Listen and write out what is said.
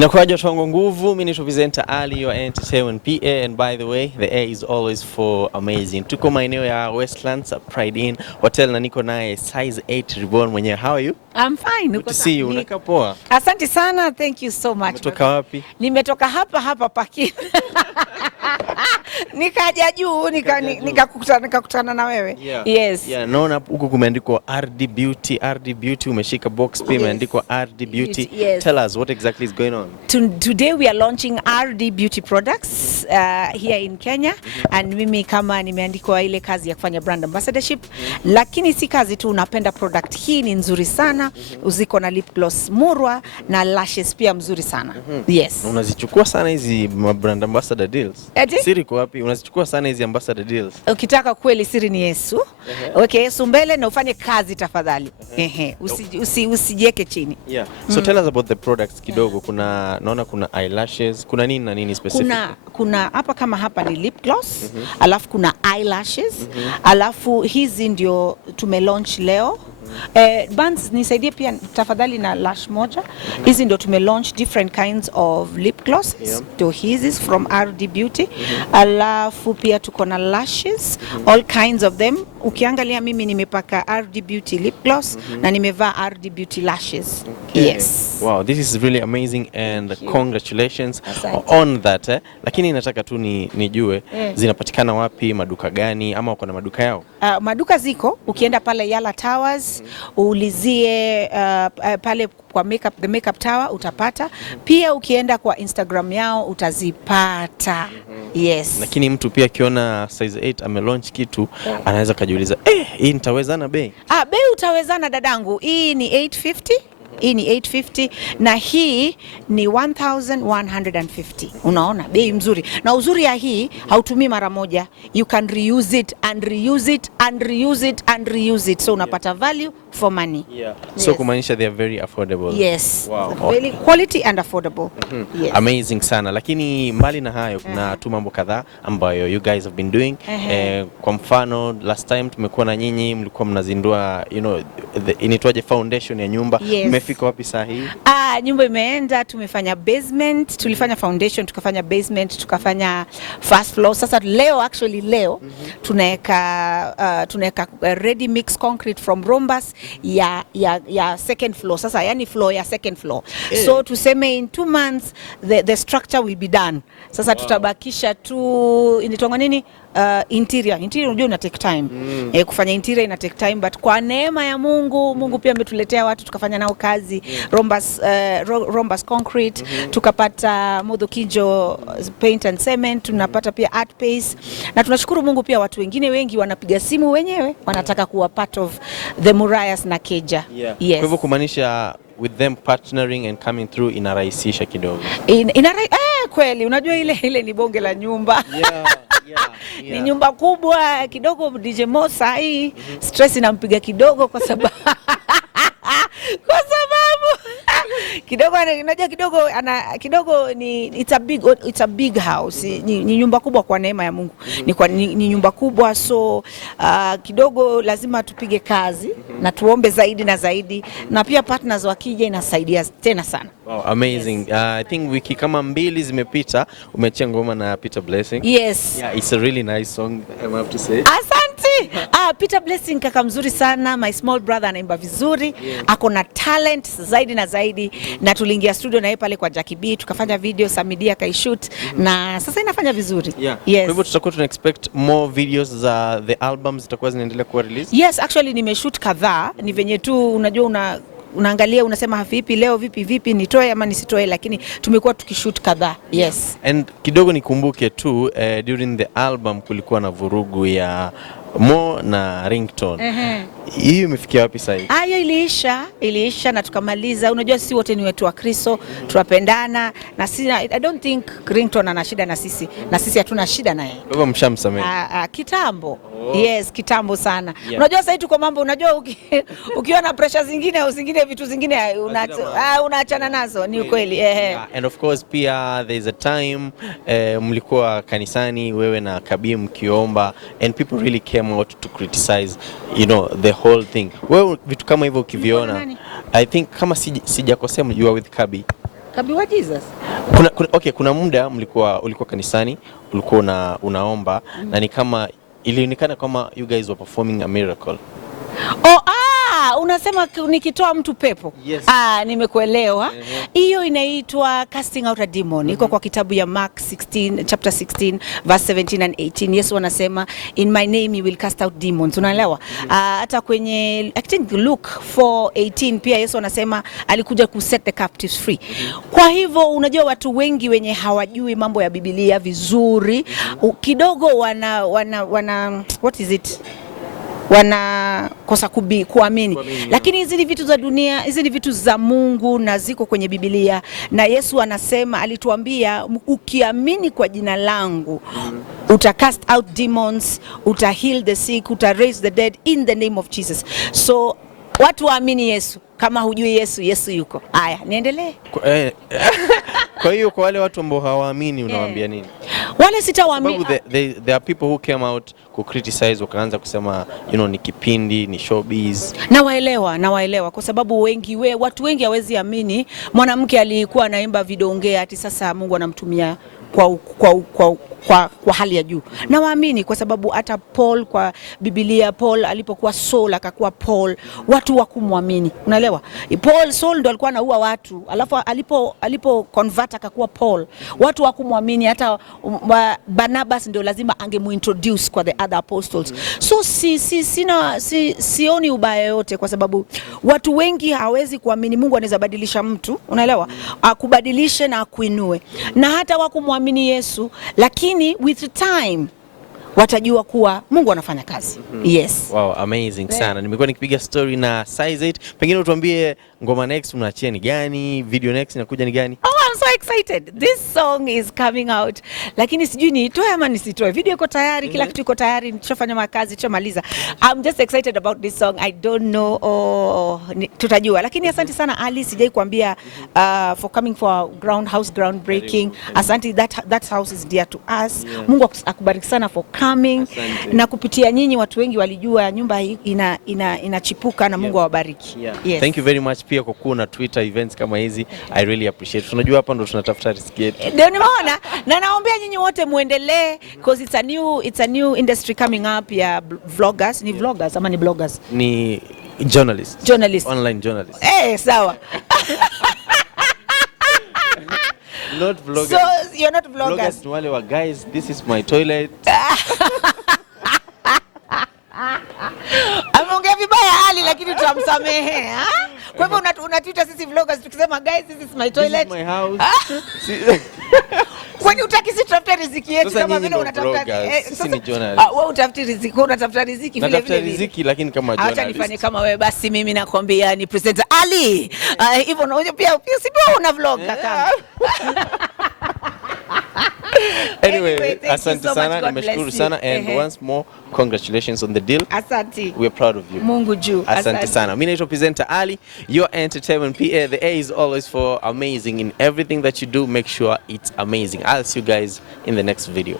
Nakuaja tongo nguvu, mimi ni presenter Ali, your entertainment PA, and by the way, the air is always for amazing. Tuko maeneo ya Westlands, Pride Inn Hotel na niko naye size 8 Reborn mwenyewe. How are you? I'm fine. Good to see you. Unakaa poa. Asante sana. Thank you so much. Umetoka wapi? Nimetoka hapa Pakini. Nikaja juu nikakutana na wewe. Yeah. Yes. Yeah, naona huko kumeandikwa RD Beauty. RD Beauty umeshika box pia imeandikwa RD Beauty. Yes. Tell us what exactly is going on. Today we are launching RD Beauty products here in Kenya, and mimi kama nimeandikwa ile kazi ya kufanya brand ambassadorship, lakini si kazi tu, unapenda product hii ni nzuri sana, uziko na lip gloss murwa na lashes pia mzuri sana. Yes. Unazichukua sana hizi brand ambassador deals. Siri kwa wapi? Unazichukua sana hizi ambassador deals. Ukitaka kweli siri ni Yesu. Okay, Yesu mbele na ufanye kazi tafadhali. Usijieke chini. Yeah. So tell us about the products kidogo. Naona kuna eyelashes, kuna nini na nini specific? Kuna hapa kama hapa ni lip gloss, alafu kuna eyelashes, alafu hizi ndio tumelaunch leo. Bands nisaidie pia tafadhali na lash moja. Hizi ndio tumelaunch different kinds of lip glosses. To hizi from RD Beauty. Alafu pia tuko na lashes, all kinds of them. Ukiangalia mimi nimepaka RD Beauty lip gloss na nimevaa RD Beauty lashes. Okay. Yes. Wow, this is really amazing and congratulations on that. Lakini nataka tu nijue zinapatikana wapi, maduka gani ama uko na maduka yao? Maduka ziko, ukienda pale Yala Towers, uulizie pale kwa the makeup tower utapata. Pia ukienda kwa Instagram yao utazipata. Yes. Lakini mtu pia akiona size 8 amelaunch kitu anaweza kujiuliza, hii nitawezana bei? Bei utawezana dadangu. Hii ni 850. Hii ni 850 na hii ni 1150. Unaona bei mzuri, na uzuri ya hii hautumii mara moja, you can reuse it and reuse it and reuse it and reuse it, so unapata value for money. Yeah. So kumaanisha they are very affordable. Yes. Wow. Very quality and affordable. Yes. Amazing sana. Lakini mbali na hayo kuna tu mambo kadhaa ambayo you guys have been doing. Kwa mfano last time tumekuwa na nyinyi mlikuwa mnazindua inaitwaje foundation ya nyumba. Mmefika wapi saa hii? Nyumba imeenda, tumefanya basement, tulifanya foundation, tukafanya basement, tukafanya first floor. Sasa leo tunaweka ready mix concrete from Rombas ya second floor. Sasa yani floor ya second floor. So tuseme in 2 months the structure will be done. Sasa tutabakisha tu inaitwa nini? Interior unajua ina take time. Kufanya interior ina take time, but kwa neema ya Mungu pia ametuletea watu tukafanya nao kazi. Rombas concrete, tukapata Modhokijo paint and cement, tunapata pia art paste, na tunashukuru Mungu pia watu wengine wengi wanapiga simu wenyewe wanataka kuwa part of the Murayas na Keja. Yes. Kwa hivyo kumaanisha with them partnering and coming through inarahisisha kidogo. Kweli unajua ile ni bonge la nyumba. Ni nyumba kubwa kidogo. DJ Mosa hii stress inampiga kidogo kwa sababu kidogo unajua kidogo ni it's a big house. Ni nyumba kubwa kwa neema ya Mungu. Ni nyumba kubwa, so kidogo lazima tupige kazi na tuombe zaidi na zaidi, na pia partners wakija inasaidia tena sana. Wow, amazing. Yes. I think wiki kama 2 zimepita umechia ngoma na Peter Blessing. Yes. Yeah, it's a really nice song, I have to say. Asante. Peter Blessing kaka mzuri sana, my small brother, anaimba vizuri. Ako na talent zaidi na zaidi, na tuliingia studio na yeye pale kwa KlBE tukafanya video, Samidia kaishoot na sasa inafanya vizuri. Yes. Kwa hivyo tutakuwa tuna expect more videos za the albums zitakuwa zinaendelea kuwa release? Yes, actually nimeshoot kadhaa, ni venye tu unajua unaangalia unasema vipi leo vipi nitoe ama nisitoe, lakini tumekuwa tukishoot kadhaa. Yes. And kidogo nikumbuke tu during the album kulikuwa na vurugu ya Mo na Ringtone. Hiyo imefikia wapi sasa? Hiyo iliisha na tukamaliza. Unajua sisi wote ni wetu wa Kristo, tunapendana, na I don't think Ringtone ana shida na sisi hatuna shida naye. Kwa hivyo mshamsamehe? Kitambo. Yes, kitambo sana. Unajua sasa tuko mambo, unajua ukiwa na pressure zingine au vitu zingine unaachana nazo, ni ukweli. And of course pia there is a time mlikuwa kanisani wewe na KlBE mkiomba, and people really came out to criticize the whole thing. Wewe vitu kama hivyo ukiviona, I think kama sijakosea you are with KlBE. KlBE Jesus. Kuna muda ulikuwa kanisani, ulikuwa unaomba na ni kama ilionekana kama you guys were performing a miracle. Unasema nikitoa mtu pepo? Yes. Nimekuelewa. Hiyo inaitwa casting out a demon. Iko kwa kitabu ya Mark 16, chapter 16, verse 17 and 18. Yesu anasema in my name you will cast out demons. Unaelewa? Hata kwenye I think Luke 4:18 pia Yesu anasema alikuja ku set the captives free. Kwa hivyo unajua watu wengi wenye hawajui mambo ya Biblia vizuri kidogo wana what is it? Wanakosa kuamini. Lakini hizi ni vitu za dunia, hizi ni vitu za Mungu na ziko kwenye Biblia, na Yesu anasema, alituambia ukiamini kwa jina langu uta cast out demons, uta heal the sick, uta raise the dead in the name of Jesus. So watu waamini Yesu. Kama hujui Yesu, Yesu yuko. Haya, niendelee. Kwa hiyo kwa wale watu ambao hawaamini unawaambia nini? Wale sitawaamini. There are people who came out ku criticize, wakaanza kusema ni kipindi, ni showbiz. Nawaelewa kwa sababu watu wengi hawezi amini mwanamke alikuwa anaimba vidonge ati sasa Mungu anamtumia kwa hali ya juu. Na waamini kwa sababu hata Paul kwa Biblia, Paul alipokuwa Saul akakuwa Paul, watu wakumwamini. Unaelewa? Saul ndo alikuwa anaua watu, alafu alipo convert akakuwa Paul, watu wakumwamini. Hata Barnabas ndio lazima angemuintroduce kwa the other apostles. So sioni ubaya yote kwa sababu watu wengi hawezi kuamini Mungu anaweza badilisha mtu. Unaelewa? Akubadilishe na akuinue. Na hata wakumwamini Yesu, lakini with time watajua kuwa Mungu anafanya kazi. Yes. Wow, amazing sana. Nimekuwa nikipiga story na Size 8. Pengine utuambie ngoma next unaachia ni gani? Video next inakuja ni gani? I'm so excited. This song is coming out. Lakini sijui niitoe ama nisitoe. Video iko tayari, kila kitu iko tayari, nishafanya makazi, nishamaliza. I'm just excited about this song. I don't know, tutajua. Lakini asante sana Ali, sijai kuambia for coming for house groundbreaking. Asante, that house is dear to us. Yeah. Mungu akubariki sana for coming. Asante. Na kupitia nyinyi watu wengi walijua nyumba hii inachipuka na Mungu awabariki. Yeah. Yes. Thank you very much pia kwa kuwa na Twitter events kama hizi. I really appreciate. Tunajua hapa ndo tunatafuta riziki yetu. Ndio nimeona na naombea nyinyi wote muendelee because it's a new industry coming up ya vloggers. Ni vloggers ama ni bloggers? Ni journalists. Online journalists. Sawa. Not vloggers. So you're not vloggers. Vloggers ni wale wa guys, this is my toilet. Ameongea vibaya Ali, lakini tutamsamehe. Kwa hivyo unatuita sisi vloggers tukisema guys this is my toilet. This is my house. Kwani utaki sisi tutafute riziki yetu kama vile unatafuta sisi ni journalists. Wewe utafuti riziki, unatafuta riziki vile vile. Natafuta riziki lakini kama journalist. Acha nifanye kama wewe basi, mimi nakwambia ni presenter Ali. Hivyo unajua pia si una vlog kaka. Anyway, asante sana, nimeshukuru sana and once more congratulations on the deal. Asante. We are proud of you. Mungu juu. Asante sana. Mimi naitwa presenter Ali, your entertainment PA. The A is always for amazing. In everything that you do, make sure it's amazing. I'll see you guys in the next video.